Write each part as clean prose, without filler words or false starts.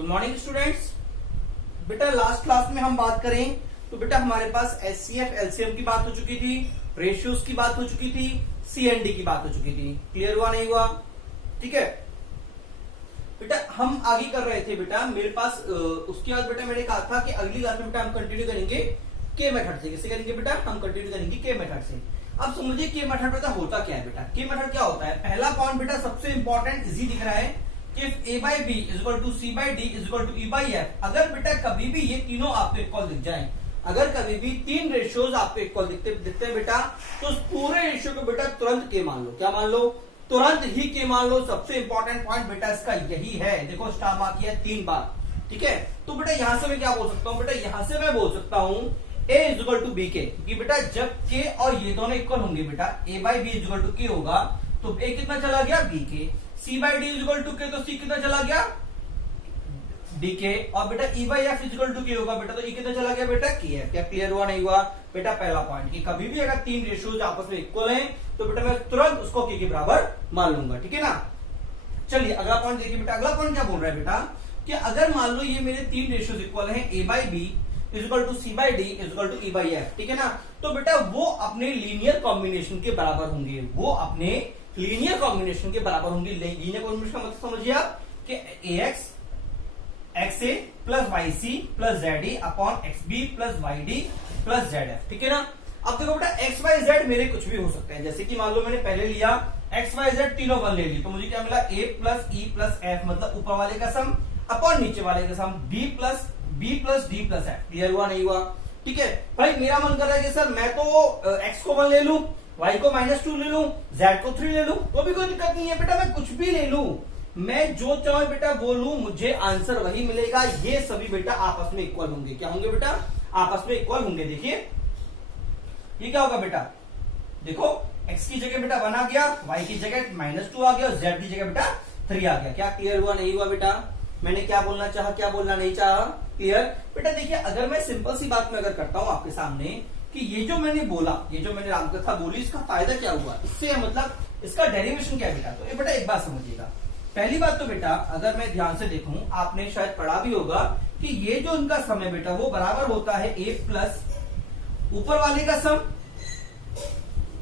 Good morning students. बेटा last class में हम बात करें तो बेटा हमारे पास एचसीएफ एलसीएम की बात हो चुकी थी, रेशियोज की बात हो चुकी थी, सीएनडी की बात हो चुकी थी। क्लियर हुआ नहीं हुआ? ठीक है बेटा, हम आगे कर रहे थे बेटा। मेरे पास उसके बाद बेटा मैंने कहा था कि अगली क्लास में बेटा हम कंटिन्यू करेंगे के मेथड से। कैसे करेंगे बेटा? हम कंटिन्यू करेंगे के मेथड से। अब समझिए के मेथड बेटा होता क्या है बेटा। के मेथड क्या होता है? पहला पॉइंट बेटा सबसे इंपॉर्टेंट इजी दिख रहा है कि a by b is equal to c by d is equal to e by f। अगर बेटा कभी भी ये तीनों आपको इक्वल दिख जाएं, अगर कभी भी तीन रेशियोज आपको इक्वल दिखते हैं बेटा, तो उस पूरे रेशियो को बेटा तुरंत के मान लो। क्या मान लो? तुरंत ही के मान लो। सबसे इंपॉर्टेंट पॉइंट बेटा इसका यही है। देखो स्टार मार्क किया 3 बार। ठीक है, तो बेटा यहां से मैं क्या बोल सकता हूं? बेटा यहां से मैं बोल सकता हूं a is equal to b k, क्योंकि बेटा जब k और ये दोनों इक्वल होंगे बेटा, a by b is equal to k होगा, तो a कितना चला गया? b के। c by d is equal to k, तो c कितना चला गया? d के। और बेटा e by f is equal to k होगा बेटा, तो e कितना चला गया बेटा? k f। क्या क्लियर हुआ नहीं हुआ? बेटा पहला पॉइंट कि कभी भी अगर तीन रेशियोज आपस में इक्वल हैं तो बेटा मैं तुरंत उसको k के बराबर मान लूंगा। ठीक है ना? चलिए अगला पॉइंट देखिए बेटा। अगला पॉइंट क्या बोल रहा है बेटा कि अगर मान लो ये मेरे तीन रेशियोज इक्वल हैं, a by b is equal to c by d is equal to e by f. ठीक है ना? तो बेटा वो अपने लीनियर कॉम्बिनेशन के बराबर होंगे। वो अपने लीनियर कॉम्बिनेशन के बराबर होंगे। लीनियर कॉम्बिनेशन का मतलब समझिए आप कि ax xa plus Y c plus z e upon x B plus Y D plus Z f. ठीक है ना? अब देखो बेटा एक्स वाई जेड मेरे कुछ भी हो सकते हैं। जैसे कि मान लो मैंने पहले लिया एक्स वाई जेड तीनों वन ले ली, तो मुझे क्या मिला? a plus E plus F, मतलब ऊपर वाले का सम अपॉन नीचे वाले का सम b plus d plus F. Clear हुआ नहीं हुआ? ठीक है भाई, मेरा मन कर रहा है कि सर मैं तो x को 1 ले लूं, y को -2 ले लूं, z को 3 ले लूं, तो भी कोई दिक्कत नहीं है बेटा। मैं कुछ भी ले लूं, मैं जो चाहूं बेटा वो लूं, मुझे आंसर वही मिलेगा। ये सभी बेटा आपस में इक्वल होंगे। क्या होंगे बेटा? आपस में इक्वल होंगे। देखिए ये क्या होगा बेटा? देखो x की जगह बेटा 1 आ गया, y की जगह -2 आ गया और z की जगह बेटा 3 आ गया। क्या क्लियर हुआ नहीं हुआ बेटा? मैंने क्या बोलना चाहा, क्या बोलना नहीं चाहा? क्लियर बेटा। देखिए अगर मैं सिंपल सी बात में अगर करता हूं आपके सामने कि ये जो मैंने बोला, ये जो मैंने रामकथा बोली, इसका फायदा क्या हुआ, इससे मतलब इसका डेरिवेशन क्या है बेटा? तो ये बेटा एक बात समझिएगा। पहली बात तो बेटा अगर मैं ध्यान से देखूं, आपने शायद पढ़ा भी होगा कि ये जो इनका सम है बेटा वो बराबर होता है a प्लस ऊपर वाले का सम,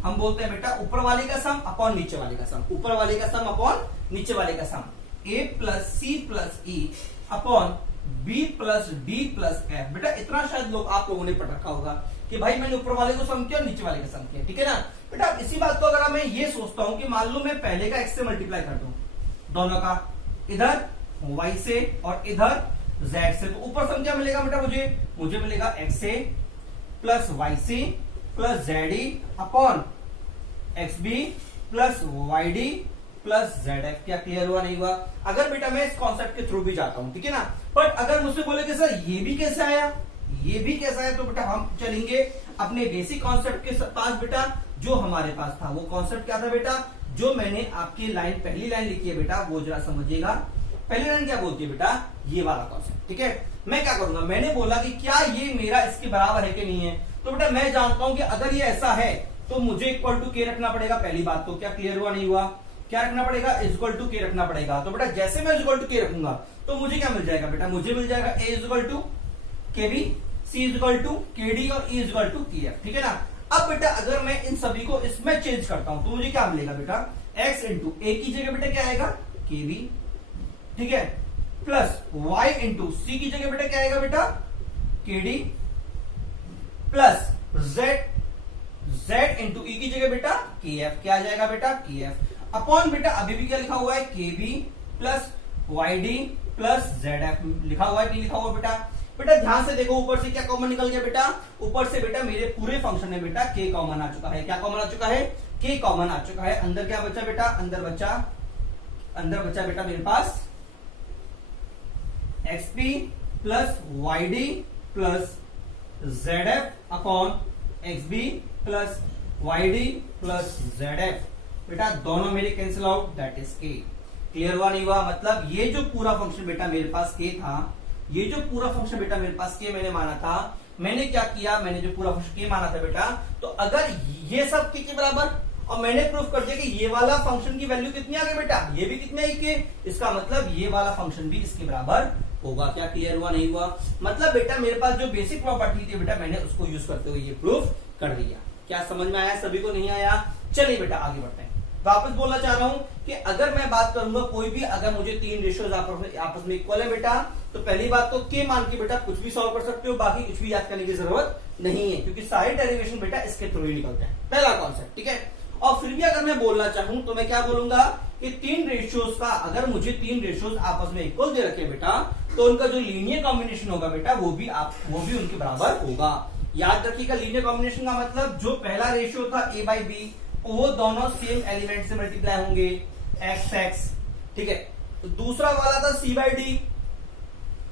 हम बोलते हैं बेटा ऊपर वाले का सम अपॉन नीचे वाले का सम, ऊपर वाले का सम अपॉन नीचे वाले का sum, a plus c plus e upon b plus d plus f. बेटा इतना शायद आप लोगों ने पढ़ रखा होगा कि भाई मैंने ऊपर वाले को सम किया और नीचे वाले का सम किया। ठीक है ना बेटा? इसी बात को अगर मैं ये सोचता हूं कि मान लो मैं पहले का x से मल्टीप्लाई कर दूं, दोनों का, इधर y से और इधर z से, तो ऊपर सम क्या मिलेगा बेटा? मुझे मिलेगा xa plus Y c plus z e upon x B plus Y D plus Z f. क्या क्लियर हुआ नहीं हुआ? अगर बेटा मैं इस कॉन्सेप्ट के थ्रू भी जाता हूं, ठीक है ना, बट अगर मुझसे बोले कि सर ये भी कैसे आया, ये भी कैसा है, तो बेटा हम चलेंगे अपने बेसिक कॉन्सेप्ट के पास बेटा। जो हमारे पास था वो कॉन्सेप्ट क्या था बेटा? जो मैंने आपकी लाइन पहली लाइन लिखी है बेटा वो जरा समझिएगा। पहली लाइन क्या बोलती है बेटा? ये वाला कॉन्सेप्ट। ठीक है, मैं क्या करूंगा, मैंने बोला कि क्या ये मेरा इसके बराबर है कि नहीं है, तो बेटा मैं जानता हूं कि अगर ये ऐसा है तो मुझे इक्वल टू के रखना पड़ेगा। पहली बात तो क्या क्लियर हुआ नहीं हुआ? क्या रखना पड़ेगा? इक्वल टू के रखना पड़ेगा। तो बेटा जैसे मैं इक्वल टू के रखूंगा तो मुझे क्या मिल जाएगा बेटा? मुझे मिल जाएगा a इक्वल टू के बी, सी इक्वल टू के डी और e इक्वल टू के एफ। ठीक है ना? अब बेटा अगर मैं इन सभी को इसमें चेंज करता हूं तो मुझे क्या मिलेगा बेटा? x इंटू ए की जगह बेटा क्या आएगा? के बी, ठीक है, प्लस y इंटू सी की जगह बेटा क्या आएगा बेटा? K D, plus z into ई की जगह बेटा के एफ। क्या आ जाएगा बेटा? के एफ अपॉन बेटा अभी भी क्या लिखा हुआ है? के b plus Y D plus Z f लिखा हुआ है कि लिखा हुआ बेटा? बेटा ध्यान से देखो, ऊपर से क्या कॉमन निकल गया बेटा? ऊपर से बेटा मेरे पूरे फंक्शन में बेटा के कॉमन आ चुका है। क्या कॉमन आ चुका है? के कॉमन आ चुका है। अंदर क्या बचा बेटा? अंदर बचा बेटा मेरे पास X P plus Y D plus Z F upon x B plus Y D plus Z F. बेटा दोनों मेरे cancel out, that is K. Clear हुआ नहीं हुआ? मतलब ये जो पूरा फंक्शन बेटा मेरे पास के था, ये जो पूरा फंक्शन बेटा मेरे पास के मैंने माना था, मैंने क्या किया, मैंने जो पूरा फंक्शन के माना था बेटा, तो अगर ये सब के बराबर और मैंने प्रूफ कर दिया कि ये वाला फंक्शन की वैल्यू कितनी आ गई बेटा, ये भी कितने आई के, इसका मतलब ये वाला फंक्शन भी इसके बराबर होगा। क्या क्लियर हुआ, नहीं हुआ? मतलब बेटा मेरे पास जो बेसिक प्रॉपर्टी थी बेटा मैंने उसको यूज करते हुए ये प्रूफ कर दिया। क्या समझ में आया सभी को, नहीं आया? चलिए बेटा आगे बढ़ते हैं। वापस बोलना चाह रहा हूं कि अगर मैं बात करूंगा कोई भी, अगर मुझे तीन रेशियोज आपस में इक्वल है बेटा, तो पहली बात तो के मान के बेटा कुछ भी सॉल्व कर सकते हो, बाकी कुछ भी याद करने की जरूरत नहीं है, क्योंकि सारे डेरिवेशन बेटा इसके थ्रू ही निकलते हैं। पहला कॉन्सेप्ट, ठीक है। और फिर भी अगर मैं बोलना चाहूं तो मैं क्या बोलूंगा कि तीन रेशियोज का, अगर मुझे तीन रेशियोज आपस में इक्वल दे रखे बेटा, तो उनका जो लीनियर कॉम्बिनेशन होगा बेटा वो भी उनके बराबर होगा। याद रखिएगा, लीनियर कॉम्बिनेशन का मतलब जो पहला रेशियो था a बाई बी, वो दोनों सेम एलिमेंट से मल्टीप्लाई होंगे, एक्स एक्स, ठीक है। तो दूसरा वाला था c बाई डी,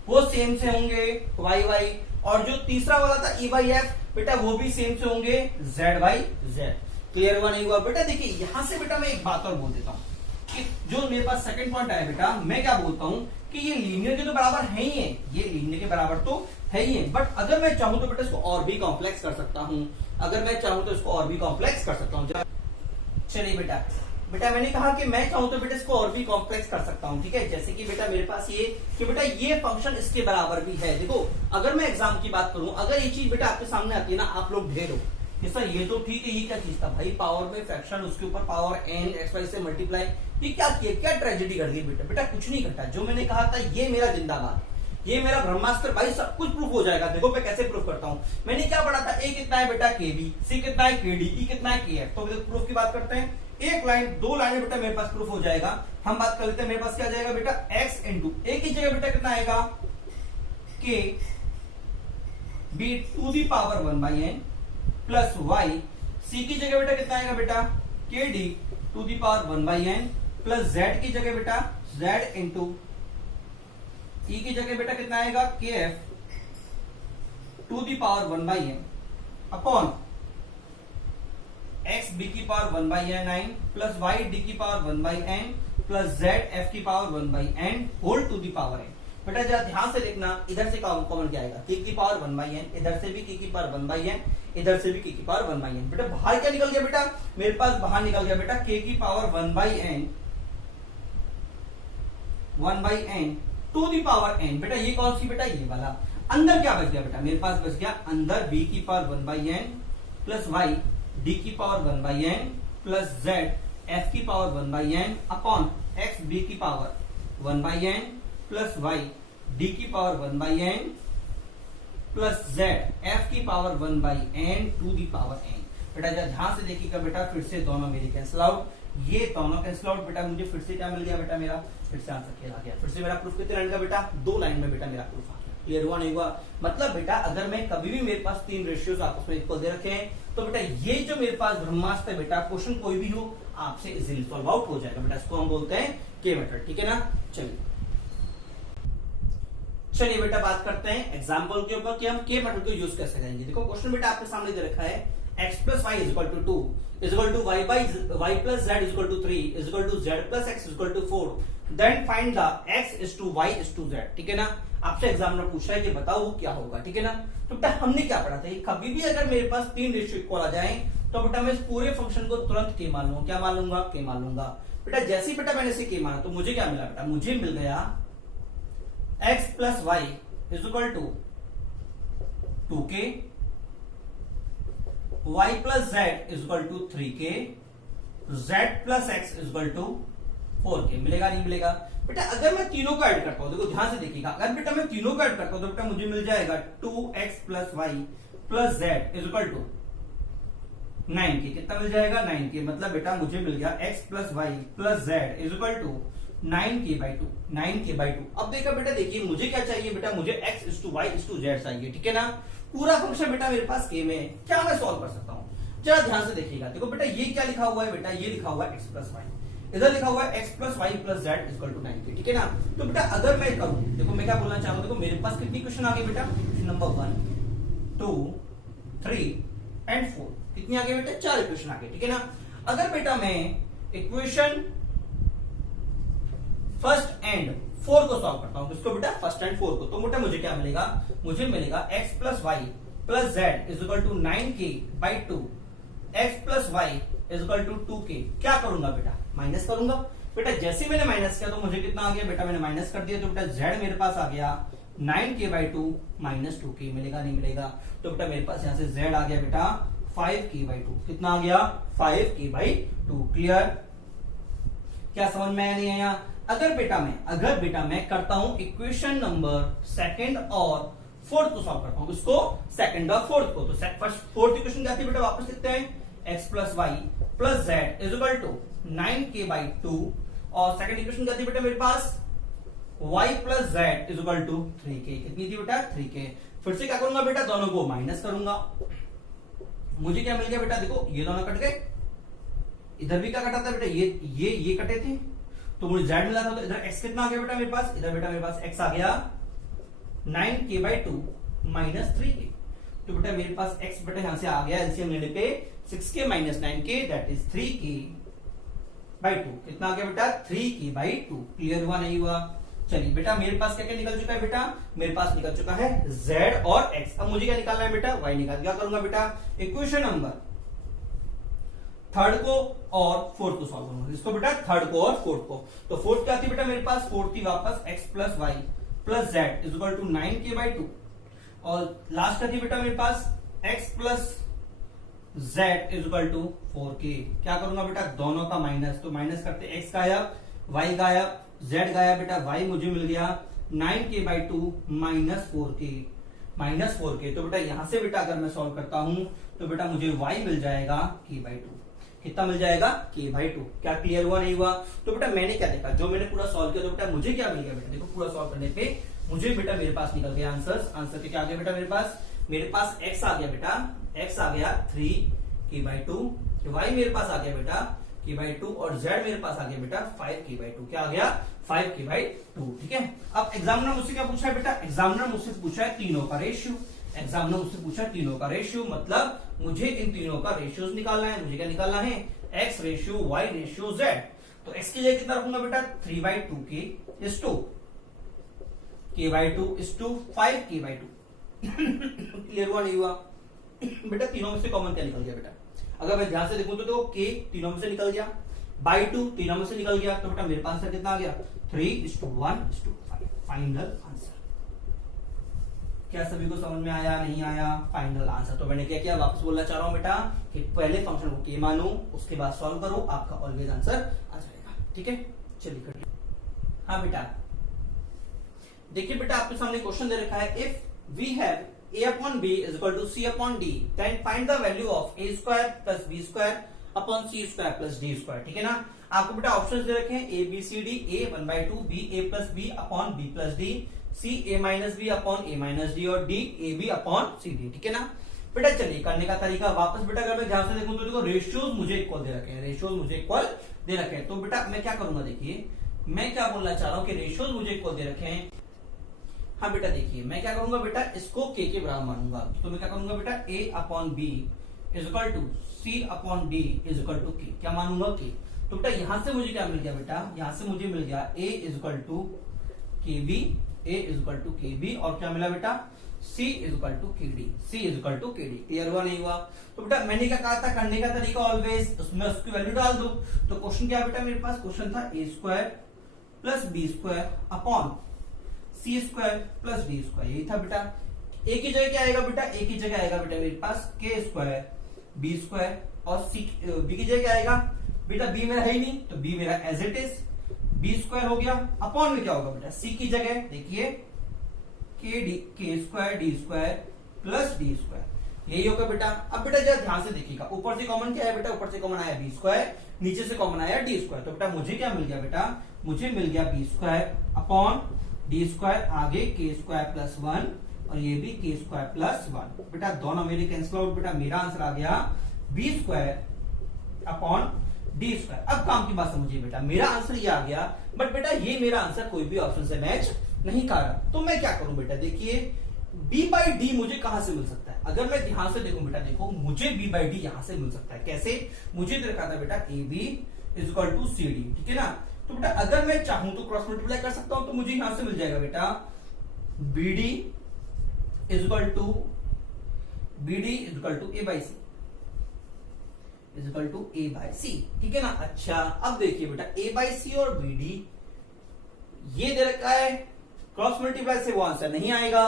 वो सेम से होंगे y y, और जो तीसरा वाला था e बाई एफ बेटा वो भी सेम से होंगे z बाई z। क्लियर हुआ, नहीं हुआ? बेटा देखिए यहां से बेटा मैं एक बात और बोल देता हूं कि जो मेरे पास सेकंड पॉइंट आया बेटा, मैं क्या बोलता हूं कि ये लीनियर के तो बराबर है ही है, ये लीनियर के बराबर तो है ही है, बट अगर मैं चाहूं तो बेटा इसको और भी कॉम्प्लेक्स कर सकता हूं, अगर मैं चाहूं तो इसको और भी कॉम्प्लेक्स कर सकता हूं। चलिए बेटा मैंने कहा कि मैं चाहूं तो बेटा इसको और भी कॉम्प्लेक्स कर सकता हूं, ठीक है। जैसे कि बेटा मेरे पास ये कि बेटा ये फंक्शन इसके बराबर भी है। देखो अगर मैं एग्जाम की बात करूं, अगर ये चीज बेटा आपके सामने आती है ना, आप लोग ढेर हो कि सर ये तो ठीक है, ये क्या चीज था भाई, पावर में फ्रैक्शन, उसके ऊपर पावर n एक्स वाई से मल्टीप्लाई, ये क्या किया, क्या ट्रेजेडी कर दी बेटा? बेटा कुछ नहीं घटा, जो मैंने कहा था ये मेरा जिंदाबाद, ये मेरा ब्रह्मास्त्र भाई, सब कुछ प्रूफ हो जाएगा। देखो मैं कैसे प्रूफ करता हूं। मैंने क्या पढ़ा था, ए कितना है बेटा के बी, सी कितना है के डी, ई कितना है के एफ। तो प्रूफ की बात करते हैं, एक लाइन दो लाइन बेटा मेरे पास प्रूफ हो जाएगा। हम बात कर लेते हैं, मेरे पास क्या जाएगा बेटा, एक्स इंटू ए की जगह बेटा कितना आएगा, K B to the power 1 by N plus Y, C की जगह बेटा कितना आएगा बेटा, K D to the power 1 by N plus Z की जगह बेटा जेड इंटू ई की जगह बेटा कितना आएगा, K F to the power 1 by N upon x B की power 1 by N nine plus Y D की power 1 by N plus Z F की power 1 by N whole to the power N. बेटा जरा ध्यान से देखना, इधर से कॉमन क्या आएगा, के की पावर 1 बाई एन, इधर से भी के की पावर 1 बाई एन, इधर से भी के की पावर 1 बाई एन। बेटा बाहर क्या निकल गया बेटा, मेरे पास बाहर निकल गया बेटा के की power 1 by n, 1 by N to the power N. बेटा ये कौन सी बेटा, ये वाला। अंदर क्या बच गया बेटा, मेरे पास बच गया अंदर बी की power 1 by N plus Y D की power 1 by N plus Z F की power 1 by N upon x B की power 1 by N plus Y D की power 1 by N plus Z F की power 1 by N to the power N. बेटा जरा ध्यान से देखिएगा बेटा, फिर से दोनों मेरी कैंसिल आउट, ये दोनों कैंसिल आउट। बेटा मुझे फिर से क्या मिल गया बेटा, मेरा फिर से आंसर खेला गया। फिर से मेरा प्रूफ कितने लाइन का बेटा, 2 लाइन में बेटा मेरा प्रूफ आ गया। क्लियर हुआ, नहीं हुआ? मतलब बेटा अगर मैं कभी भी, मेरे पास तीन रेशियोज आपस में इक्वल दे रखे हैं, तो बेटा ये जो मेरे पास ब्रह्मास्त्र है बेटा, क्वेश्चन कोई भी हो आपसे इजीली सॉल्व आउट हो जाएगा बेटा। इसको हम बोलते हैं के मेथड, ठीक है ना। चलिए बेटा बात करते हैं एग्जाम्पल के ऊपर कि हम के मेथड को यूज कैसे करेंगे। देखो क्वेश्चन बेटा आपके सामने दे रखा है, x plus y is equal to 2 is equal to y by y plus z is equal to 3 is equal to z plus x is equal to 4 then find the x is to y is to z। ठीक है ना, आपसे exam में पूछा है कि बताओ वो क्या होगा। ठीक है ना, तो बेटा हमने क्या पढ़ा था, कभी भी अगर मेरे पास तीन रेशियो इक्वल आ जाए तो बेटा मैं इस पूरे फंक्शन को तुरंत के मान लूंगा। क्या मान लूंगा, के मान लूंगा। बेटा जैसे ही बेटा मैंने इसे के माना तो मुझे क्या मिला बेटा, मुझे मिल गया x plus y is equal to 2k, y plus z is equal to 3k, z plus x is equal to 4k। मिलेगा नहीं मिलेगा बेटा? अगर मैं तीनों को ऐड करता हूं, देखो ध्यान से देखिएगा, अगर बेटा मैं तीनों को ऐड करता हूं तो बेटा मुझे मिल जाएगा 2x plus y plus z is equal to 9k। कितना मिल जाएगा, 9k। मतलब बेटा मुझे मिल गया x plus y plus z is equal to 9k/2, 9k/2। अब देखा बेटा, देखिए मुझे क्या चाहिए बेटा, मुझे x is to y is to z चाहिए। ठीक है ना, पूरा फंक्शन बेटा मेरे पास k में है, क्या मैं सॉल्व कर सकता हूं? जरा ध्यान से देखिएगा, देखो बेटा ये क्या लिखा हुआ है बेटा, ये लिखा हुआ है x प्लस वाई, इधर लिखा हुआ है x plus y plus z equal to 9k। ठीक है ना, तो बेटा अगर मैं करूं, देखो मैं क्या बोलना चाह रहा हूं, देखो मेरे पास कितनी क्वेश्चन आ गए बेटा, क्वेश्चन नंबर 1 2 3 एंड 4। कितनी आ गई बेटा, 4 इक्वेशन आ गए। ठीक है ना, अगर बेटा मैं इक्वेशन फर्स्ट एंड 4 को सॉल्व करता हूं, किसको बेटा, फर्स्ट एंड 4 को, तो बेटा मुझे क्या मिलेगा, मुझे मिलेगा x plus y plus z is equal to 9k/2, x plus y is equal to 2k। क्या करूंगा बेटा, माइनस करूंगा। बेटा जैसे मैंने माइनस किया तो मुझे कितना आ गया बेटा, मैंने माइनस कर दिया तो बेटा z मेरे पास आ गया 9k/2 माइनस 2k। मिलेगा नहीं मिलेगा, तो बेटा मेरे पास यहां से z आ गया बेटा 5k/2। कितना आ गया, 5k/2। क्लियर, क्या समझ में आया नहीं आया? अगर बेटा मैं करता हूं इक्वेशन नंबर सेकंड और फोर्थ को सॉल्व करता हूं, इसको सेकंड और फोर्थ को, तो फोर्थ इक्वेशन क्या थी बेटा, वापस लिखते हैं x plus y plus z is equal to 9k/2। और सेकंड इक्वेशन क्या थी बेटा मेरे पास, y plus z is equal to 3k। कितनी थी बेटा, 3k। फिर से क्या करूंगा बेटा, दोनों को माइनस करूंगा। मुझे क्या मिल गया बेटा, देखो ये दोनों कट गए, इधर भी क्या कटा था बेटा, ये कटे थे, तो मुझे z मिला था। तो इधर x कितना आ गया बेटा मेरे पास, इधर बेटा मेरे पास x आ गया 9k/2 माइनस 3k। तो बेटा मेरे पास x बेटा यहां से आ गया एलसीएम लेने पे 6k minus 9k that is 3k/2। कितना आ गया बेटा, 3k/2। क्लियर हुआ नहीं हुआ? चलिए बेटा मेरे पास क्या क्या निकल चुका है बेटा, मेरे पास निकल चुका है z और x। अब मुझे क्या निकालना है बेटा, y निकाल। क्या करूंगा बेटा, इक्वेशन नंबर थर्ड को और फोर्थ को सॉल्व करूंगा। इसको बेटा थर्ड को और फोर्थ को। तो फोर्थ क्या थी बेटा मेरे पास, फोर्थ थी वापस x plus y plus z is equal to 9k/2। और लास्ट क्या थी बेटा मेरे पास, x plus z is equal to 4k। क्या करूंगा बेटा, दोनों का माइनस, तो माइनस करते x गायब, y गायब, z गायब। बेटा y मुझे मिल गया 9k/2 माइनस 4k। तो बेटा यहां से बेटा अगर मैं सॉल्व करता हूं तो बेटा मुझे y मिल जाएगा k/2। कितना मिल जाएगा, k/2। क्या क्लियर हुआ नहीं हुआ? तो बेटा मैंने क्या देखा, जो मैंने पूरा सॉल्व किया तो बेटा मुझे क्या मिल गया बेटा, देखो पूरा सॉल्व करने पे मुझे बेटा मेरे पास निकल गया आंसर के क्या आ गया बेटा मेरे पास x आ गया बेटा, x आ गया 3k/2, y मेरे पास आ गया बेटा k/2 और z मेरे पास आ गया बेटा 5k/2। क्या आ गया, 5k/2। ठीक है। अब एग्जामिनर मुझसे क्या पूछा है बेटा, एग्जामिनर मुझसे पूछा है तीनों का रेशियो। मतलब मुझे इन तीनों का रेशियोज निकालना है। मुझे क्या निकालना है, x ratio, y ratio, z। तो x की जगह कितना रखूंगा बेटा, 3/2k is to k/2 is to 5k/2। Clear हुआ नहीं हुआ? बेटा तीनों में से कॉमन क्या निकल गया बेटा, अगर मैं ध्यान से देखूं तो देखो k तीनों में से निकल गया, बाई 2 तीनों में से निकल गया, तो बेटा मेरे पास आंसर कितना आ गया, 3:1:5। Final answer. क्या सभी को समझ में आया नहीं आया? Final answer. तो मैंने क्या किया, वापस बोलना चाह रहा हूं बेटा कि पहले फंक्शन को k मानो, उसके बाद सॉल्व करो, आपका ऑलवेज आंसर आ जाएगा। ठीक है, चलिए कर लिया। हाँ बेटा देखिए बेटा आपके सामने क्वेश्चन दे रखा है, if we have a/b is equal to c/d then find the value of a square plus b square upon c square plus d square। ठीक है ना। आपको बेटा ऑप्शंस दे रखे हैं a b c d, a 1/2, b a plus b upon b plus d, c a minus b upon a minus d और d a b upon c d। ठीक है ना बेटा। चलिए करने का तरीका वापस बेटा अगर मैं ध्यान से देखूं तो देखो रेशियोज मुझे इक्वल दे रखे हैं, तो बेटा मैं क्या करूंगा, देखिए मैं क्या बोलना चाह रहा हूं कि रेशियोज मुझे इक्वल दे रखे हैं। हाँ बेटा देखिए मैं क्या करूंगा बेटा, इसको k के बराबर मानूंगा, तो मैं क्या करूंगा बेटा, a/b is equal to c/d is equal to k। क्या मानूंगा, k। तो बेटा यहां से मुझे क्या मिल गया बेटा, यहां से मुझे मिल गया a is equal to kb और क्या मिला बेटा, c is equal to kd। Clear हुआ नहीं हुआ? तो बेटा मैंने क्या कहा था, करने का तरीका ऑलवेज उसमें उसकी वैल्यू डाल दो। तो क्वेश्चन क्या बेटा मेरे पास, क्वेश्चन था a² plus b² upon c² plus d²। यही था बेटा। a की जगह क्या आएगा बेटा, a की जगह आएगा बेटा मेरे पास k² b² और b की जगह क्या आएगा बेटा, b मेरा है ही नहीं तो b मेरा एज इट इज b² हो गया, अपॉन में क्या होगा बेटा, c की जगह देखिए k² d² प्लस d²। यही होगा बेटा। अब बेटा जरा ध्यान से देखिएगा, ऊपर से कॉमन क्या है बेटा, ऊपर से कॉमन आया b², नीचे से कॉमन आया d²। तो बेटा मुझे क्या मिल गया बेटा, मुझे मिल गया b² अपॉन d², आगे k² प्लस 1 और ये भी k² प्लस 1। बेटा दोनों मेरे कैंसिल आउट, बेटा मेरा आंसर आ गया b² अपॉन d²। अब काम की बात समझिए बेटा, मेरा आंसर ये आ गया, बट बेटा ये मेरा आंसर कोई भी ऑप्शन से मैच नहीं कर रहा। तो मैं क्या करूं बेटा, देखिए b/d मुझे कहां से मिल सकता है, अगर मैं ध्यान से देखूं बेटा, देखो मुझे b/d यहां से मिल सकता है। कैसे, मुझे देखा था बेटा ab is equal to cd। ठीक है ना। तो बेटा अगर मैं चाहूं तो क्रॉस मल्टीप्लाई कर सकता हूं, तो मुझे यहां से मिल जाएगा बेटा bd is equal to a/c is equal to A by C, ठीक है ना। अच्छा अब देखिए बेटा ए बाई सी और बी डी ये दे रखा है, क्रॉस मल्टीप्लाई से वो आंसर नहीं आएगा।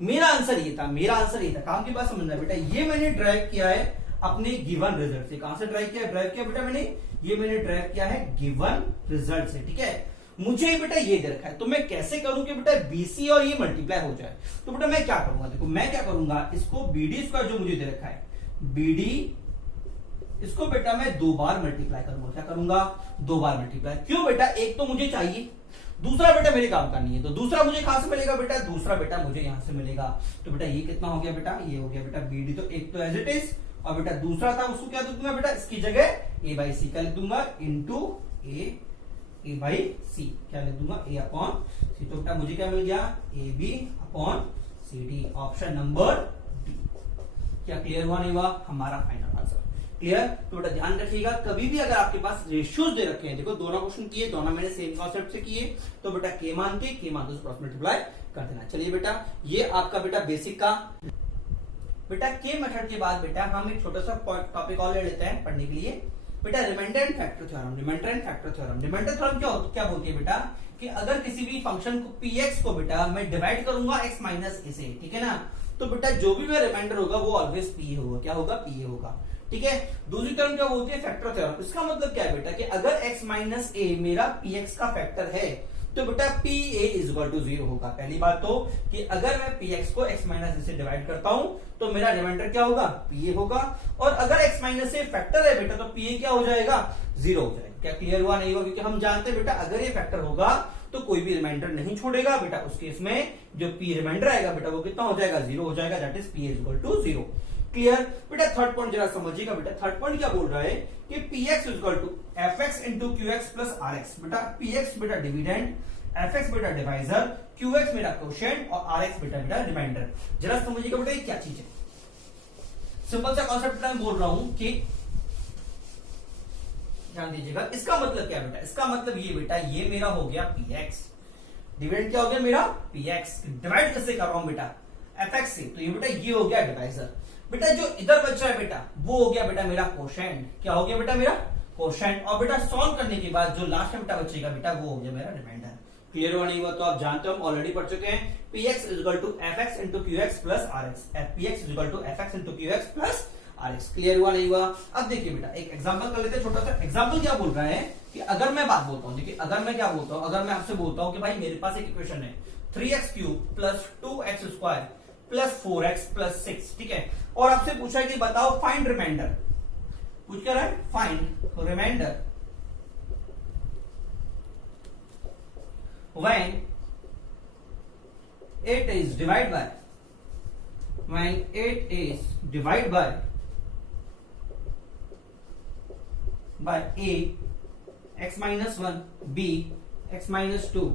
मेरा आंसर ये था, काम की बात समझना बेटा, ये मैंने ड्राइव किया है अपने गिवन रिजल्ट से। कहां से ड्राइव किया बेटा मैंने ड्राइव किया है गिवन रिजल्ट से, ठीक है। मुझे बेटा ये दे रखा है, तो मैं कैसे करूं कि बेटा बीसी और ये मल्टीप्लाई हो जाए। तो बेटा मैं क्या करूंगा, देखो मैं क्या करूंगा, इसको बीडी स्क्वायर जो मुझे दे रखा है बीडी, इसको बेटा मैं 2 बार मल्टीप्लाई करूंगा। क्या करूंगा, 2 बार मल्टीप्लाई। क्यों बेटा, एक तो मुझे चाहिए, दूसरा बेटा मेरे काम का नहीं है, तो दूसरा मुझे कहां से मिलेगा बेटा, दूसरा बेटा मुझे यहां से मिलेगा। तो बेटा ये कितना हो गया बेटा, ये हो गया बेटा बीडी, तो एक तो एज इट इज, और बेटा दूसरा था उसको क्या लिख दूंगा बेटा, इसकी जगह ए बाई सी का लिख दूंगा इंटू ए बाई सी, क्या लिख दूंगा ए अपॉन सी। तो बेटा मुझे क्या मिल गया, a b upon c d, option number d. क्या क्लियर हुआ नहीं हुआ, हमारा फाइनल आंसर क्लियर। तो बेटा ध्यान रखिएगा, कभी भी अगर आपके पास रेशियोज दे रखे हैं, देखो दोनों क्वेश्चन किए, दोनों मैंने सेम कॉन्सेप्ट से किए, तो बेटा के मान के क्रॉस मल्टीप्लाई कर देना। चलिए बेटा ये आपका बेटा बेसिक का बेटा के मेथड के बाद बेटा हम एक छोटा सा टॉपिक और ले लेते हैं पढ़ने के लिए बेटा, remainder and factor theorem. Remainder theorem क्या बोलती है बेटा, कि अगर किसी भी फंक्शन को px को बेटा मैं डिवाइड करूंगा x माइनस ए से, ठीक है ना, तो बेटा जो भी मेरा रिमाइंडर होगा वो ऑलवेज पी होगा। क्या होगा, पी होगा, ठीक है। दूसरी टर्म क्या बोलती है, फैक्टर थ्योरम। इसका मतलब क्या है बेटा, कि अगर x माइनस ए मेरा px का फैक्टर है, तो बेटा p a is equal to 0 होगा। पहली बात तो कि अगर मैं px को x माइनस ए से डिवाइड करता हूं, तो मेरा रिमाइंडर क्या होगा, पी ए होगा। और अगर x माइनस ए फैक्टर है बेटा, तो पी ए क्या हो जाएगा, 0 हो जाएगा। क्या क्लियर हुआ नहीं हुआ, क्योंकि हम जानते हैं बेटा अगर ये फैक्टर होगा तो कोई भी रिमाइंडर नहीं छोड़ेगा बेटा, उस केस में जो पी रिमाइंडर आएगा बेटा वो कितना हो जाएगा, 0 हो जाएगा, that is p is equal to 0। Clear बेटा। थर्ड पॉइंट जरा समझिएगा बेटा, थर्ड पॉइंट क्या बोल रहा है कि px is equal to fx into qx plus rx। बेटा px बेटा डिविडेंड, fx बेटा डिवाइजर, qx मेरा क्वोशिएंट और rx बेटा रिमाइंडर। जरा समझिएगा बेटा ये क्या चीज है, सिंपल सा कॉन्सेप्ट मैं बोल रहा हूं कि ध्यान दीजिएगा। इसका मतलब क्या बेटा, इसका मतलब ये बेटा, ये मेरा हो गया px, डिविडेंड क्या हो गया मेरा px, डिवाइड कैसे कर रहा हूं बेटा, fx से, तो ये बेटा ये हो गया डिवाइजर। बेटा जो इधर बच रहा है बेटा वो हो गया बेटा मेरा क्वोशिएंट। क्या हो गया बेटा मेरा क्वोशिएंट। और बेटा सॉल्व करने के बाद जो लास्ट में बेटा बचेगा बेटा वो हो गया मेरा रिमाइंडर। क्लियर हुआ नहीं हुआ, तो आप जानते हो हम ऑलरेडी पढ़ चुके हैं, px is equal to fx into qx plus rx, px is equal to fx into qx plus rx। Clear हुआ नहीं हुआ। अब देखिए बेटा एक एग्जांपल कर लेते हैं, छोटा सा एग्जांपल। क्या बोल रहा है कि अगर मैं बात बोलता हूं, देखिए अगर मैं क्या बोलता हूं, अगर मैं आपसे बोलता हूं कि भाई मेरे पास एक इक्वेशन है 3x cube plus 2x square plus 4x plus 6, ठीक है, और आपसे पूछा है कि बताओ फाइंड रिमाइंडर, पूछ क्या रहा है, find remainder when it is divided by, when it is divided by a x minus 1, b x minus 2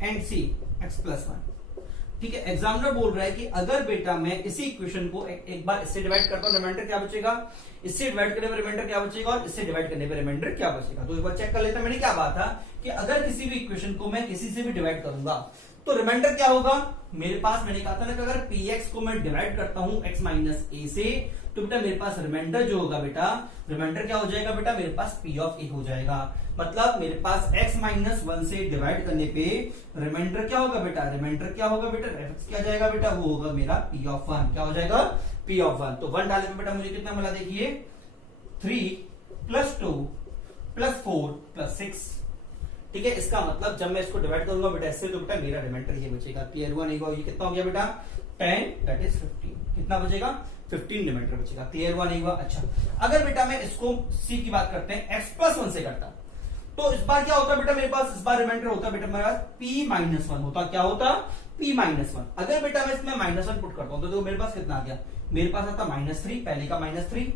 and c x plus 1। ठीक है, एग्जामिनर बोल रहा है कि अगर बेटा मैं इसी इक्वेशन को एक बार इससे डिवाइड करता हूं, रिमाइंडर क्या बचेगा, इससे डिवाइड करने पर रिमाइंडर क्या बचेगा, और इससे डिवाइड करने पर रिमाइंडर क्या बचेगा। तो एक बार चेक कर लेते हैं। मैंने क्या कहा था कि अगर किसी भी इक्वेशन को मैं किसी से भी डिवाइड करूंगा तो रिमाइंडर क्या होगा मेरे पास। मैंने कहा था ना कि अगर px को मैं डिवाइड करता हूं x माइनस ए से, तो बेटा मेरे पास रिमाइंडर जो होगा बेटा, रिमाइंडर क्या हो जाएगा बेटा, मेरे पास p ऑफ a हो जाएगा। मतलब मेरे पास x माइनस 1 से डिवाइड करने पे रिमाइंडर क्या होगा बेटा, रिमाइंडर क्या होगा बेटा, fx क्या जाएगा बेटा, वो होगा मेरा p ऑफ 1। क्या हो जाएगा, p ऑफ 1। तो 1 डालने पे बेटा मुझे कितना मिला, देखिए 3 प्लस 2 प्लस 4 प्लस 6। ठीक है, इसका मतलब जब मैं इसको डिवाइड करूंगा बेटा इससे, तो बेटा मेरा रिमाइंडर ये बचेगा। क्लियर हुआ नहीं हुआ, ये कितना हो गया बेटा 10, दैट इज 15। कितना बचेगा, 15 रिमाइंडर बचेगा। क्लियर हुआ नहीं हुआ। अच्छा, अगर बेटा मैं इसको c की बात करते हैं x प्लस 1 से करता, तो इस बार क्या होता बेटा, मेरे पास इस बार रिमाइंडर होता बेटा मेरे पास p माइनस 1 होता। क्या होता, p माइनस 1। अगर बेटा मैं इसमें माइनस 1 पुट करता हूं, तो देखो मेरे पास कितना आ गया, मेरे पास आता -3, पहले का -3,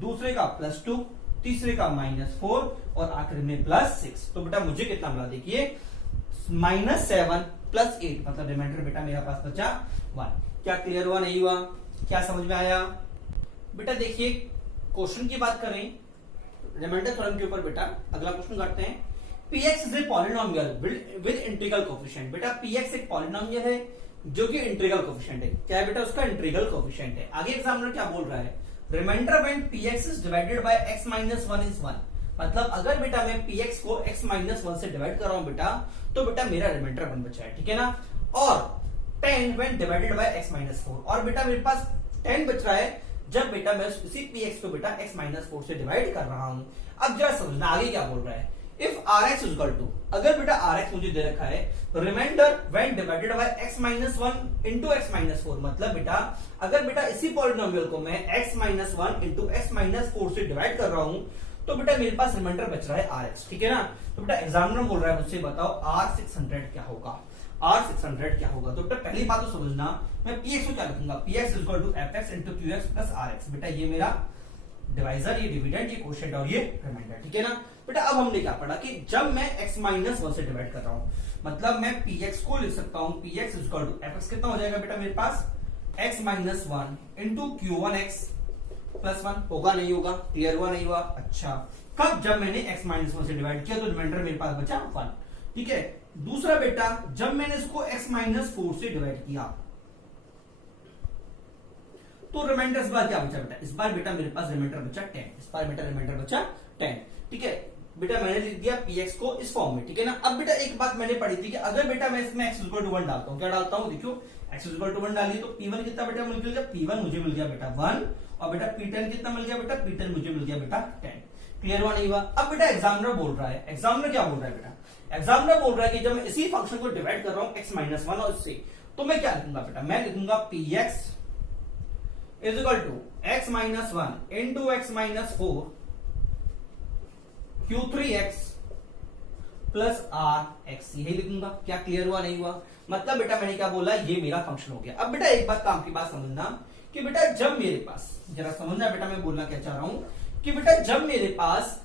दूसरे का +2, तीसरे का -4 और आखिर में +6। तो बेटा मुझे कितना मिला, देखिए -7 प्लस 8, मतलब रिमाइंडर बेटा मेरा पास बचा 1। क्या क्लियर हुआ नहीं हुआ, क्या समझ में आया बेटा। देखिए क्वेश्चन की बात करें रिमाइंडर थ्योरम के ऊपर बेटा, अगला क्वेश्चन करते हैं। px is a polynomial with integral coefficient. बेटा px एक पॉलिनोमियल है जो कि इंटीग्रल कोएफिशिएंट है। क्या है बेटा, उसका इंटीग्रल कोएफिशिएंट है। आगे एग्जामिनर क्या बोल रहा है, remainder when px is divided by x minus 1 is 1। मतलब अगर बेटा मैं px को x माइनस 1 से डिवाइड कर रहा हूं बेटा, तो बेटा मेरा रिमाइंडर 1 बचा है, ठीक है ना। और 10 when divided by x minus 4, और बेटा मेरे पास 10 बच रहा है जब बेटा मैं इसी px को बेटा x माइनस 4 से डिवाइड कर रहा हूं। अब जरा समझना आगे क्या बोल रहा है। If rx is equal to, अगर बेटा rx मुझे दे रखा है remainder when divided by x minus 1 into x minus 4, मतलब बेटा अगर बेटा इसी पॉलिनोमियल को मैं x minus 1 into x minus 4 से डिवाइड कर रहा हूं, तो बेटा मेरे पास रिमाइंडर बच रहा है rx, ठीक है ना। तो बेटा एग्जामिनर बोल रहा है मुझसे बताओ r600 क्या होगा, r600 क्या होगा। तो बेटा पहली बात तो समझना, मैं px को क्या लिखूंगा, px is equal to fx into qx plus rx। बेटा ये मेरा डिवाइजर, ये डिविडेंड, ये कोशेंट और ये रिमाइंडर, ठीक है ना। बेटा अब हमने क्या पढ़ा कि जब मैं x माइनस 1 से डिवाइड कर रहा हूं, मतलब मैं px को लिख सकता हूं px is equal to fx, कितना हो जाएगा बेटा मेरे पास x minus 1 into q1x plus 1, होगा नहीं होगा, क्लियर हुआ नहीं हुआ। अच्छा, कब, जब मैंने x माइनस 1 से डिवाइड किया तो रिमाइंडर मेरे पास बचा 1, ठीक है। दूसरा बेटा जब मैंने इसको x माइनस 4 से डिवाइड किया तो रिमाइंडर इस बार क्या बचा बेटा, इस बार बेटा मेरे पास रिमाइंडर बचा 10, इस बार बेटा रिमाइंडर बचा 10, ठीक है। बेटा मैंने लिख दिया px को इस फॉर्म में, ठीक है ना। अब बेटा एक बात मैंने पढ़ी थी कि अगर बेटा मैं इसमें x इक्वल टू 1 डालता हूं, क्या डालता हूं, देखियो x इक्वल टू 1 डाली तो p1 कितना बेटा मिल गया, p1 मुझे मिल गया बेटा 1, और बेटा p10 कितना मिल गया बेटा, p10 मुझे मिल गया बेटा 10। क्लियर हुआ नहीं हुआ। अब बेटा एग्जामिनर बोल रहा है, एग्जामिनर क्या बोल रहा है बेटा, एग्जामिनर बोल रहा है कि जब मैं इसी फंक्शन को डिवाइड कर रहा हूं x माइनस 1 और इससे, तो मैं क्या लिखूंगा बेटा, मैं लिखूंगा px is equal to x minus 1 into x minus 4 q3x plus rx, यही लिखूंगा। क्या क्लियर हुआ नहीं हुआ। मतलब बेटा मैंने क्या बोला, ये मेरा फंक्शन हो गया। अब बेटा एक बात, काम की बात समझना कि बेटा जब मेरे पास, जरा समझना बेटा मैं बोलना क्या चाह रहा हूं कि बेटा जब मेरे पास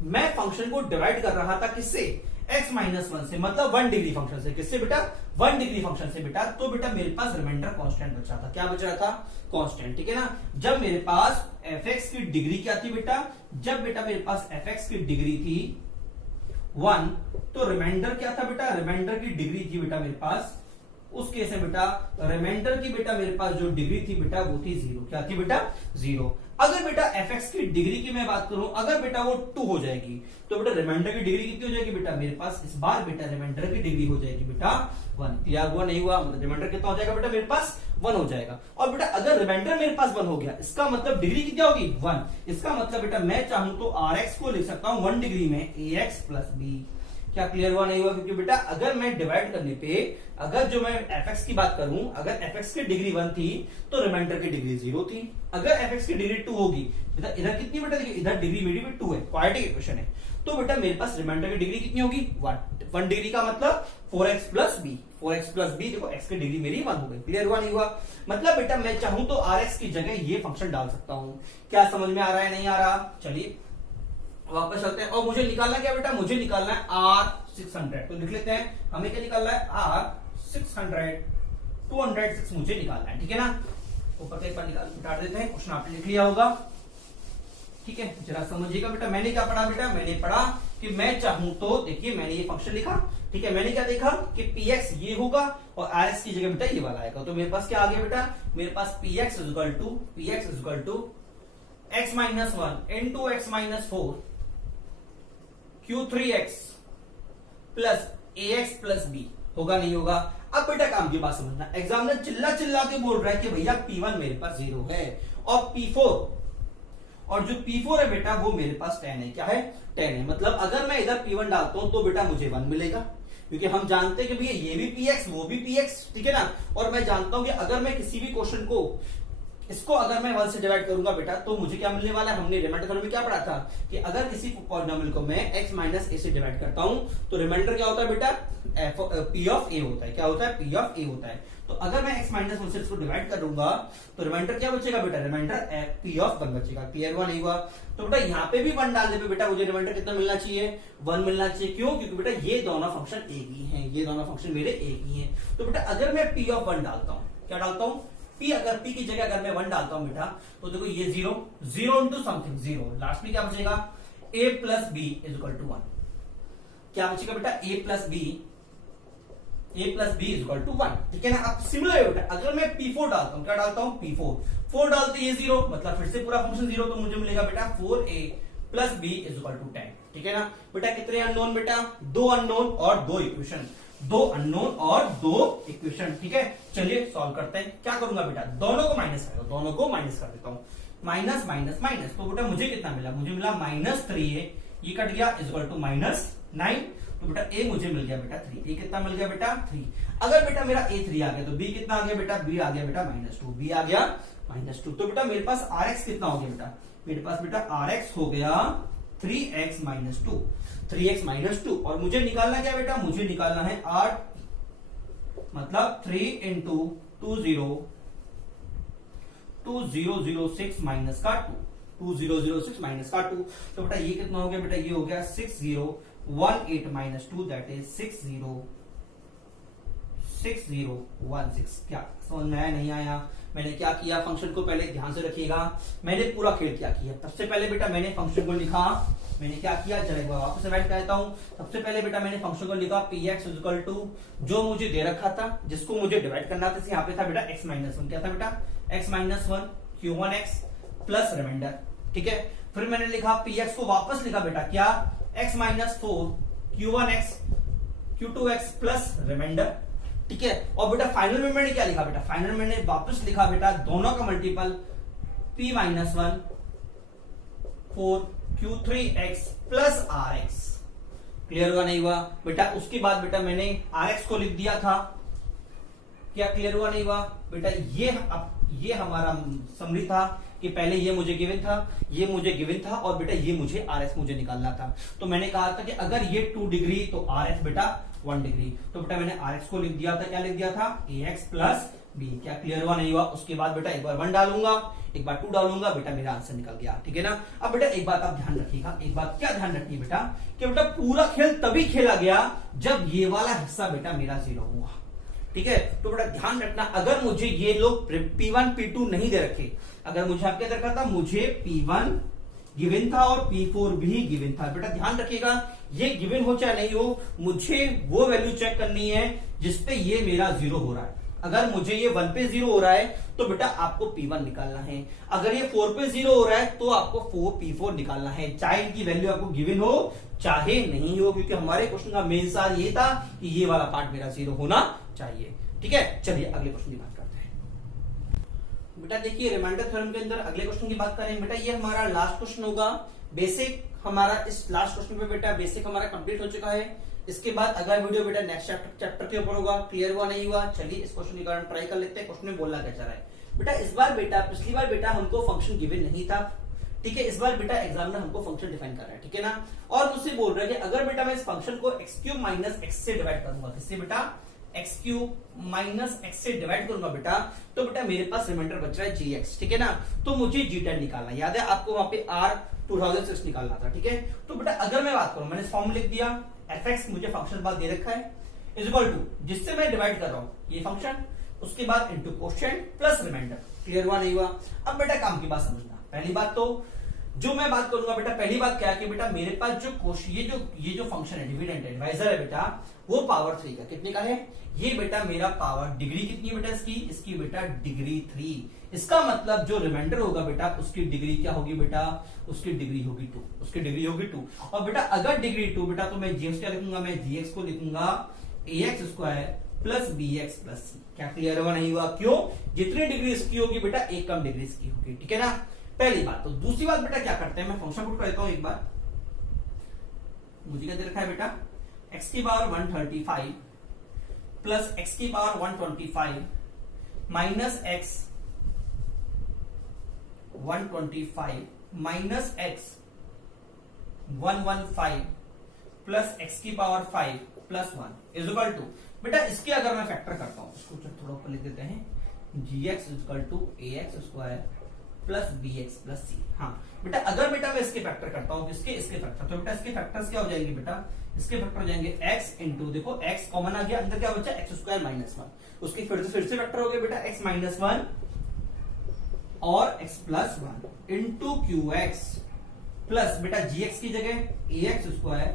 मैं फंक्शन को डिवाइड कर रहा था किससे, x माइनस 1 से, मतलब 1 डिग्री फंक्शन से, किससे बेटा 1 डिग्री फंक्शन से बेटा, तो बेटा मेरे पास रिमाइंडर कांस्टेंट बचा था। क्या बच रहा था, कांस्टेंट, ठीक है ना। जब मेरे पास fx की डिग्री क्या थी बेटा, जब बेटा मेरे पास fx की डिग्री थी 1, तो रिमाइंडर क्या था बेटा, रिमाइंडर की डिग्री थी बेटा मेरे पास, उस केस में बेटा रिमाइंडर की बेटा मेरे पास जो डिग्री थी बेटा वो थी 0। क्या थी बेटा, 0। अगर बेटा fx की डिग्री की मैं बात करूं, अगर बेटा वो 2 हो जाएगी, तो बेटा रिमाइंडर की डिग्री कितनी हो जाएगी बेटा, मेरे पास इस बार बेटा रिमाइंडर की डिग्री हो जाएगी बेटा 1। क्लियर हुआ नहीं हुआ। मतलब रिमाइंडर कितना हो जाएगा बेटा, मेरे पास 1 हो जाएगा। और बेटा अगर रिमाइंडर मेरे पास 1 हो गया, इसका मतलब डिग्री कितना होगी 1। इसका मतलब बेटा मैं चाहूं तो rx को लिख सकता हूं 1 डिग्री में ax प्लस b। क्या क्लियर हुआ नहीं हुआ। क्योंकि बेटा अगर मैं डिवाइड करने पे, अगर जो मैं fx की बात करूं, अगर fx की डिग्री 1 थी तो रिमाइंडर की डिग्री 0 थी। अगर fx की डिग्री 2 होगी, बेटा इधर कितनी बेटा, देखिए इधर डिग्री मेरी भी 2 है, क्वाड्रेटिक इक्वेशन है, तो बेटा मेरे पास रिमाइंडर की डिग्री कितनी होगी 1 डिग्री का मतलब 4x plus b, 4x plus b, देखो x की डिग्री मेरी 1 हो गई। क्लियर हुआ नहीं हुआ। मतलब बेटा मैं चाहूं तो rx की जगह ये फंक्शन डाल सकता हूं। क्या समझ में आ रहा है, नहीं आ रहा। चलिए वापस चलते हैं। और मुझे निकालना क्या बेटा, मुझे निकालना है R600, तो लिख लेते हैं। हमें क्या निकालना है, R600, 206 मुझे निकालना है, ठीक है ना। ऊपर का एक बार निकाल मिटा देते हैं, क्वेश्चन आपने लिख लिया होगा, ठीक है। जरा समझिएगा बेटा, मैंने क्या पढ़ा बेटा, मैंने पढ़ा कि मैं चाहूं तो, देखिए मैंने ये फंक्शन लिखा, ठीक है। मैंने क्या देखा कि px ये होगा और rx की जगह बेटा ये वाला आएगा, तो मेरे पास क्या आ गया बेटा, मेरे पास px is equal to x minus 1 into x minus 4 q3x plus ax plus b, होगा नहीं होगा। अब बेटा काम की बात समझना, एग्जामिनर चिल्ला के बोल रहा है कि भैया p1 मेरे पास 0 है और p4, और जो p4 है बेटा वो मेरे पास 10 है। क्या है, 10 है। मतलब अगर मैं इधर p1 डालता हूं तो बेटा मुझे 1 मिलेगा, क्योंकि हम जानते हैं कि भैया ये भी px वो भी px, ठीक है ना। और मैं जानता हूं कि अगर मैं किसी भी क्वेश्चन को, इसको अगर मैं 1 से डिवाइड करूंगा बेटा तो मुझे क्या मिलने वाला है। हमने रिमाइंडर थ्योरम में क्या पढ़ा था कि अगर किसी पॉलिनोमियल को मैं x माइनस a से डिवाइड करता हूं तो रिमाइंडर क्या होता है बेटा, p ऑफ a होता है। क्या होता है, p ऑफ a होता है। तो अगर मैं x माइनस 1 से इसको डिवाइड कर दूंगा तो रिमाइंडर क्या बचेगा बेटा, रिमाइंडर p ऑफ 1 बचेगा। क्लियर हुआ नहीं हुआ। तो बेटा यहाँ पे भी 1 डालने पे बेटा मुझे रिमाइंडर कितना मिलना चाहिए, 1 मिलना चाहिए। क्यों, क्योंकि बेटा ये दोनों फंक्शन एक ही हैं, ये दोनों फंक्शन मेरे एक ही हैं। तो बेटा अगर मैं p ऑफ 1 डालता हूं, क्या डालता हूं, p, अगर p की जगह अगर मैं 1 डालता हूं बेटा तो देखो ये 0 इंटू समथिंग 0, लास्ट में क्या बचेगा, a plus b is equal to 1। क्या बचेगा बेटा, a plus b a plus b is equal to 1, ठीक है ना। अब सिमिलर बेटा अगर मैं P4 डालता हूं, क्या डालता हूं P4, 4 डालते ये 0, मतलब फिर से पूरा फंक्शन 0, तो मुझे मिलेगा बेटा 4a plus b is equal to 10, ठीक है ना। बेटा कितने अननोन बेटा, 2 अननोन और 2 इक्वेशन, 2 अननोन और 2 इक्वेशन, ठीक है। चलिए सॉल्व करते हैं। क्या करूंगा बेटा, दोनों को माइनस कर दो, दोनों को माइनस कर देता हूं, माइनस माइनस माइनस, तो बेटा मुझे कितना मिला, मुझे मिला -3a, ये कट गया इज इक्वल टू -9, तो बेटा a मुझे मिल गया बेटा 3, a कितना मिल गया बेटा 3। अगर बेटा मेरा a 3 आ गया तो b कितना आ गया बेटा, b आ गया बेटा -2, b आ गया -2, तो बेटा मेरे पास rx कितना हो गया बेटा, मेरे पास बेटा rx हो गया 3x -2, 3x -2, और मुझे निकालना क्या बेटा, मुझे निकालना है 8, मतलब 3 इंटू 2006 माइनस का 2, 2006 माइनस का 2, तो बेटा ये कितना हो गया बेटा, ये हो गया 6018 माइनस 2, दैट इज 6016। क्या समझ में आया, नहीं आया? मैंने क्या किया, फंक्शन को पहले ध्यान से रखिएगा, मैंने पूरा खेल क्या किया। सबसे पहले बेटा मैंने फंक्शन को लिखा, मैंने क्या किया, चले वापस रिवाइज करता हूं। सबसे पहले बेटा मैंने फंक्शन को लिखा px इक्वल टू जो मुझे दे रखा था, जिसको मुझे डिवाइड करना था, यहाँ पे था बेटा x -1, क्या था बेटा x -1 q1x प्लस रिमाइंडर, ठीक है। फिर मैंने लिखा px को वापस लिखा बेटा क्या, x -4 q1x q2x plus remainder, ठीक है। और बेटा फाइनल में मैंने क्या लिखा बेटा, फाइनल में मैंने वापस लिखा बेटा दोनों का multiple p -1 4 q3x plus rx। Clear हुआ नहीं हुआ बेटा? उसके बाद बेटा मैंने rx को लिख दिया था, क्या क्लियर हुआ नहीं हुआ बेटा? ये हमारा समरी था कि पहले ये मुझे गिवन था, ये मुझे गिवन था, और बेटा ये मुझे RS मुझे निकालना था। तो मैंने कहा था कि अगर ये 2 डिग्री तो RS बेटा 1 डिग्री, तो बेटा मैंने RX को लिख दिया था, क्या लिख दिया था, ax प्लस b। क्या क्लियर हुआ नहीं हुआ? उसके बाद बेटा एक बार 1 डालूंगा, एक बार 2 डालूंगा, बेटा मेरा आंसर निकल गया, ठीक है ना। अब बेटा एक बात आप ध्यान रखिएगा, एक बात क्या ध्यान रखिए बेटा, कि बेटा पूरा खेल तभी खेला गया जब ये वाला हिस्सा बेटा मेरा 0 हुआ, ठीक है। तो बेटा ध्यान रखना, अगर मुझे ये लोग P1 P2 नहीं दे रखे, अगर मुझे आप क्या दे रखा था, मुझे P1 गिवन था और P4 भी गिवन था, बेटा ध्यान रखिएगा, ये गिवन हो चाहे नहीं हो, मुझे वो वैल्यू चेक करनी है जिसपे ये मेरा 0 हो रहा है। अगर मुझे ये 1 पे 0 हो रहा है तो बेटा आपको P1 निकालना है, अगर ये 4 पे 0 हो रहा है तो आपको P4 निकालना है, चाहे इनकी वैल्यू आपको गिवन हो चाहे नहीं हो, क्योंकि हमारे क्वेश्चन का मेन सार ये था कि ये वाला पार्ट मेरा 0 होना चाहिए, ठीक है। चलिए अगले क्वेश्चन की बात करते हैं। बेटा देखिए रिमाइंडर थ्योरम के अंदर अगले क्वेश्चन की बात करें बेटा, ये हमारा लास्ट क्वेश्चन होगा। बेसिक हमारा इस लास्ट क्वेश्चन पे बेटा बेसिक हमारा कंप्लीट हो चुका है। इसके बाद अगला वीडियो बेटा नेक्स्ट चैप्टर के ऊपर होगा। क्लियर हुआ नहीं हुआ? चलिए इस क्वेश्चन के कारण ट्राई कर लेते हैं, क्वेश्चन में बोलना क्या चाह रहा है बेटा। इस बार बेटा, पिछली बार बेटा हमको फंक्शन गिवन नहीं था, ठीक है। इस बार बेटा एग्जामिनर हमको फंक्शन डिफाइन कर रहा है, ठीक है ना, और मुझसे बोल रहा है कि अगर बेटा मैं इस फंक्शन को x³ माइनस x से डिवाइड करूंगा, किससे बेटा, x³ माइनस x से डिवाइड करूंगा बेटा, तो बेटा मेरे पास रिमाइंडर बच रहा है gx, ठीक है ना। तो मुझे g10 निकालना, याद है आपको वहां पे r 2006 निकालना था, ठीक है। तो बेटा अगर मैं बात करूं, मैंने फॉर्म लिख दिया, fx मुझे फंक्शन बाद दे रखा है, इज इक्वल टू जिससे मैं डिवाइड कर रहा हूं ये फंक्शन, उसके बाद into quotient plus remainder. Clear हुआ नहीं हुआ? अब बेटा काम की बात समझना। पहली बात तो जो मैं बात करूंगा बेटा, पहली बात क्या है कि बेटा मेरे पास जो ये जो फंक्शन है डिविडेंड है, डिवाइजर है बेटा, वो पावर 3 का, कितने का है ये बेटा मेरा पावर, डिग्री कितनी है बेटा इसकी बेटा डिग्री 3। इसका मतलब जो रिमाइंडर होगा बेटा उसकी डिग्री क्या होगी बेटा, उसकी डिग्री होगी 2, उसकी डिग्री होगी 2। और बेटा अगर डिग्री 2 बेटा, तो मैं gx क्या लिखूंगा, मैं gx को लिखूंगा ax square plus bx plus c। क्या क्लियर हुआ नहीं हुआ? क्यों? जितनी डिग्री इसकी होगी बेटा एक कम डिग्री इसकी होगी, ठीक है ना, पहली बात। तो दूसरी बात बेटा क्या करते हैं, मैं फंक्शन पुट कर देता हूं एक बार। मुझे क्या दे रखा है बेटा, x की पावर 135 प्लस x की power 125 minus x 125 minus x 115 plus x की power 5 plus 1 is equal to, बेटा इसके अगर मैं फैक्टर करता हूं, इसको थोड़ा ऊपर लिख देते हैं, gx is equal to ax square plus bx plus c। हाँ बेटा अगर बेटा मैं इसके फैक्टर करता हूं, किसके, इसके फैक्टर, तो बेटा इसके फैक्टर्स क्या हो जाएंगे बेटा, इसके फैक्टर हो जाएंगे x इंटू, देखो x कॉमन आ गया, अंदर क्या बचा x स्क्वायर माइनस 1, उसके फिर से फैक्टर हो गया बेटा x माइनस 1 और x plus 1 into q x plus बेटा gx की जगह ax square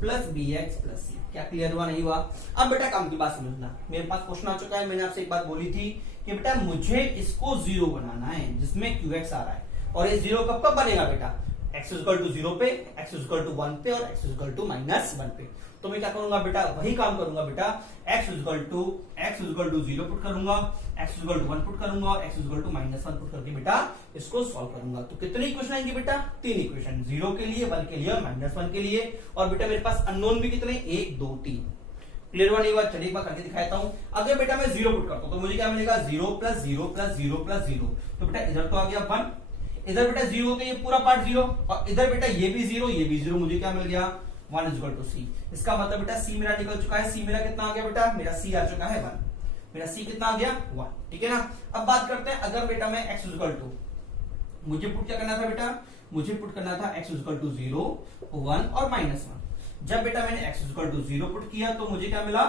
plus b x plus c. क्या क्लियर हुआ नहीं हुआ? अब बेटा काम की बात समझना, मेरे पास क्वेश्चन आ चुका है, मैंने आपसे एक बात बोली थी कि बेटा मुझे इसको जीरो बनाना है जिसमें क्यू एक्स आ रहा है, और ये जीरो कब कब बनेगा बेटा? एक्स इक्वल टू जीरो पे, एक्स इक्वल टू वन पे, और x equal to minus one पे। तो मैं क्या करूंगा बेटा, वही काम करूंगा बेटा, x equal to zero put करूंगा, x equal to one put करूंगा, और x equal to minus one put करके बेटा इसको सॉल्व करूंगा। तो कितने इक्वेशन आएंगे बेटा? 3 इक्वेशन, जीरो के लिए, वन के लिए और माइनस वन के लिए। और बेटा मेरे पास अननोन भी कितने? 1 2 3। क्लियर हुआ नहीं हुआ? चलिए एक बार करके दिखाता हूं। अगर बेटा मैं जीरो पुट करता हूं तो मुझे क्या मिलेगा? Zero plus zero plus zero plus zero. तो बेटा इधर तो आ गया 1, इधर बेटा जीरो तो ये पूरा पार्ट जीरो, और इधर बेटा ये भी जीरो ये भी जीरो। मुझे क्या मिल गया? 1 इज इक्वल टू सी। इसका मतलब बेटा सी मेरा निकल चुका है। सी मेरा कितना आ गया बेटा? मेरा सी आ चुका है 1। मेरा सी कितना आ गया? 1। ठीक है ना। अब बात करते हैं, अगर बेटा मैं एक्स इज इक्वल टू, मुझे पुट क्या करना था बेटा? मुझे पुट करना था एक्स इज इक्वल टू 0 1 और माइनस 1। जब बेटा मैंने x is equal to 0 put किया तो मुझे क्या मिला?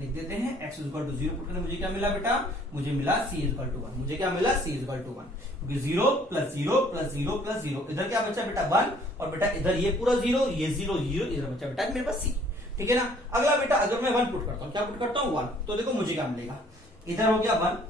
लिख देते हैं, x is equal to 0 put करने मुझे क्या मिला बेटा? मुझे मिला सी इज इक्वल टू 1। मुझे क्या मिला? सी इज इक्वल टू 1। क्योंकि 0 प्लस 0 प्लस 0 प्लस 0, इधर क्या बचा बेटा? 1, और बेटा इधर ये पूरा 0, ये 0 0, इधर बचा बेटा मेरे पास सी। ठीक है ना। अगला बेटा, अगर मैं 1 पुट करता हूं, क्या पुट करता हूं? 1। तो देखो मुझे क्या मिलेगा? इधर हो गया 1,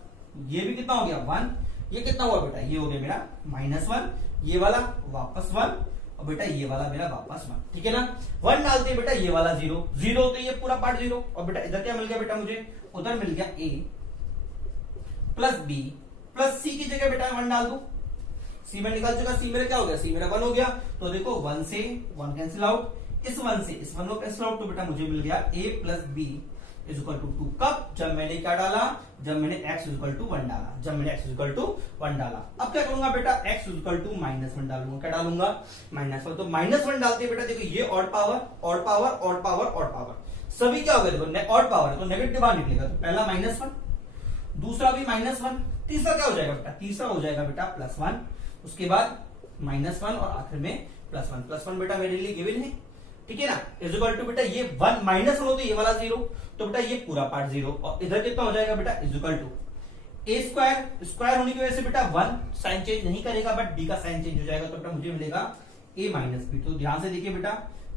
ये भी कितना हो गया? 1। ये कितना हुआ बेटा? ये हो गया मेरा -1, ये वाला वापस 1, और बेटा ये वाला मेरा वापस 1। ठीक है ना। 1 डालते बेटा ये वाला 0 0, तो ये पूरा पार्ट 0, और बेटा इधर क्या मिल गया बेटा? मुझे उधर मिल गया a प्लस बी प्लस सी की जगह बेटा 1 डाल दू। सी में निकल चुका, सी मेरा क्या हो गया? सी मेरा 1 हो गया। तो देखो 1 से 1 कैंसिल आउट, इस 1 से इस 1 को कैंसिल आउट, तो बेटा मुझे मिल गया a plus b is equal to 2। कब? जब मैंने क्या डाला? जब मैंने x इक्वल टू 1 डाला। जब मैंने x इक्वल टू 1 डाला। अब क्या करूंगा बेटा? x इक्वल टू -1 डालूंगा। क्या डालूंगा? -1। तो -1 डालते बेटा देखो ये odd power odd power odd power odd power सभी क्या हो गया? देखो ऑड पावर है तो नेगेटिव बाहर निकलेगा। तो पहला -1, दूसरा भी -1, तीसरा क्या हो जाएगा बेटा? तीसरा हो जाएगा बेटा +1, उसके बाद -1, और आखिर में +1। +1 बेटा मेरे लिए गिवन है। ठीक है ना। इज इक्वल टू बेटा ये 1 -1 हो तो ये वाला 0, तो बेटा ये पूरा पार्ट 0, और इधर कितना हो जाएगा बेटा? Is equal to a square, square होने की वजह से बेटा 1 साइन चेंज नहीं करेगा, बट b का साइन चेंज हो जाएगा। तो बेटा मुझे मिलेगा a माइनस बी। तो ध्यान से देखिए बेटा,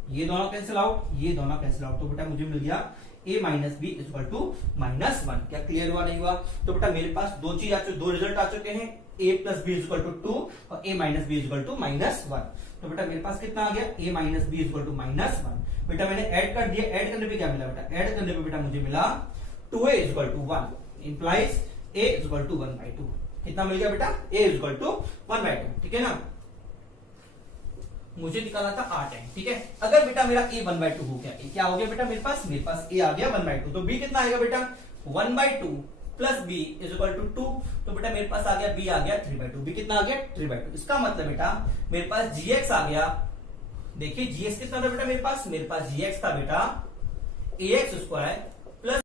ये दोनों कैंसिल आउट, ये दोनों कैंसिल आउट, तो बेटा मुझे मिल गया a minus b is equal to -1। क्या क्लियर हुआ नहीं हुआ? तो बेटा मेरे पास दो चीज आ चुके, दो रिजल्ट आ चुके हैं, a plus b is equal to 2 और a minus b is equal to -1। तो बेटा मेरे पास कितना आ गया? a minus b is equal to -1। बेटा मैंने ऐड कर दिया, ऐड करने पे क्या मिला बेटा? ऐड करने पे बेटा मुझे मिला 2a is equal to 1 implies a is equal to 1/2। कितना मिल गया बेटा? a is equal to 1/2। ठीक है ना। मुझे निकाला था 8n। ठीक है। अगर बेटा मेरा a 1/2 हो गया, क्या हो गया बेटा? मेरे पास a आ गया 1/2, तो b कितना आएगा बेटा? 1/2 plus b is equal to 2। तो बेटा मेरे पास आ गया b आ गया 3/2। b कितना आ गया? 3/2। इसका मतलब बेटा मेरे पास gx आ गया। देखिए gx कितना था बेटा? मेरे पास gx था बेटा ax स्क्वायर